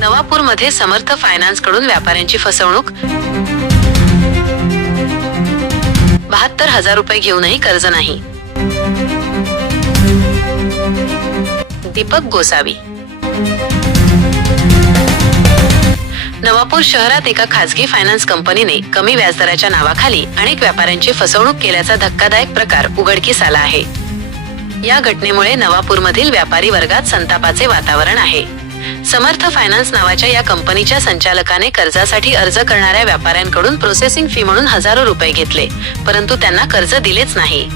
नवापूरमध्ये समर्थ फायनान्सकडून व्यापाऱ्यांची फसवणूक. बहात्तर हजार रुपये घेऊनही कर्ज नाही. दीपक गोसावी. नवापूर शहरात एका खासगी फायनान्स कंपनीने कमी व्याजदराच्या नावाखाली अनेक व्यापाऱ्यांची फसवणूक केल्याचा धक्कादायक प्रकार उघडकीस आला आहे. या घटनेमुळे नवापूरमधील व्यापारी वर्गात संतापाचे वातावरण आहे. समर्थ फायनान्स नावाच्या या कंपनीच्या संचालकाने कर्जासाठी अर्ज करणाऱ्या व्यापाऱ्यांकडून प्रोसेसिंग फी म्हणून हजारो रुपये घेतले परंतु त्यांना कर्ज दिलेच नाही.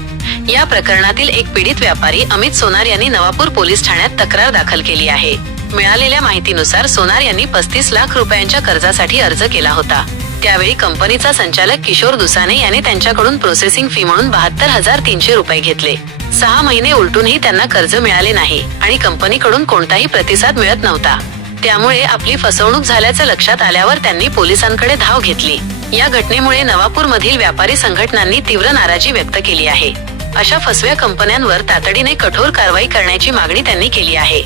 या प्रकरणातील एक पीडित व्यापारी अमित सोनार यांनी नवापूर पोलीस ठाण्यात तक्रार दाखल केली आहे. मिळालेल्या माहितीनुसार सोनार यांनी पस्तीस लाख रुपयांच्या कर्जासाठी अर्ज केला होता. त्यावेळी कंपनीचा संचालक किशोर दुसाने याने त्यांच्याकडून प्रोसेसिंग फी म्हणून बहात्तर हजार तीनशे रुपये घेतले. सहा महिने उलटूनही त्यांना कर्ज मिळाले नाही आणि कंपनीकडून कोणताही प्रतिसाद मिळत नव्हता. त्यामुळे आपली फसवणूक झाल्याचं लक्षात आल्यावर त्यांनी पोलिसांकडे धाव घेतली. या घटनेमुळे नवापूर मधील व्यापारी संघटनांनी तीव्र नाराजी व्यक्त केली आहे. अशा फसव्या कंपन्यांवर तातडीने कठोर कारवाई करण्याची मागणी त्यांनी केली आहे.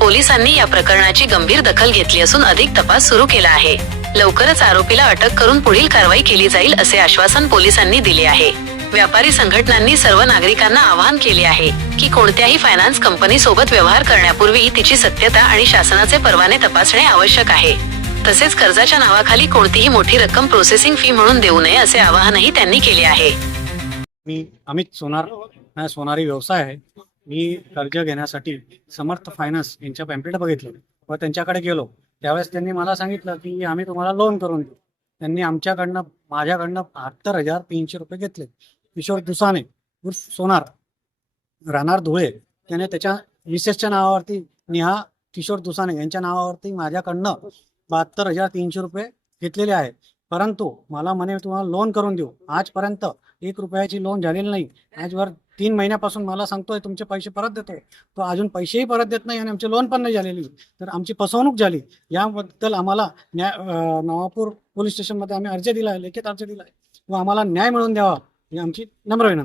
पोलिसांनी या प्रकरणाची गंभीर दखल घेतली असून अधिक तपास सुरू केला आहे. लवकरच आरोपीला अटक करून पुढील कारवाई केली जाईल असे आश्वासन पोलिसांनी दिले आहे. व्यापारी संघटनांनी सर्व नागरिकांना आवाहन केले आहे की कोणत्याही फायनान्स कंपनी सोबत व्यवहार करण्यापूर्वी तिची सत्यता आणि शासनाचे परवाने तपासणे आवश्यक आहे. तसेच कर्जाच्या नावाखाली कोणतीही मोठी रक्कम प्रोसेसिंग फी म्हणून देऊ नये असे आवाहनही त्यांनी केले आहे. मी अमित सोनार सोनारी व्यवसाय आहे. मी कर्ज घेण्यासाठी समर्थ फायनान्स यांच्या पॅम्पलेट बघितलं व त्यांच्याकडे गेलो. त्यावेळेस त्यांनी मला सांगितलं की आम्ही तुम्हाला लोन करून देऊ. त्यांनी आमच्याकडनं माझ्याकडनं बहात्तर हजार तीनशे रुपये घेतले. किशोर दुसाने उर्फ सोनार राहणार धुळे. त्याने त्याच्या मिसेसच्या नावावरती नेहा किशोर दुसाने यांच्या नावावरती माझ्याकडनं बहात्तर हजार तीनशे रुपये घेतलेले आहेत. परंतु मला म्हणे तुम्हाला लोन करून देऊ. आजपर्यंत एक रुपयाची लोन झालेली नाही. आजवर तीन महिन्यापासून मला सांगतोय तुमचे पैसे परत देतोय. तो अजून पैसेही परत देत नाही आणि आमचे लोन पण नाही झालेली. तर आमची फसवणूक झाली. याबद्दल आम्हाला न्याय नवापूर पोलीस स्टेशनमध्ये आम्ही अर्ज दिला आहे लेखित अर्ज दिला. आहे व आम्हाला न्याय मिळवून द्यावा ही आमची नम्र विनंती.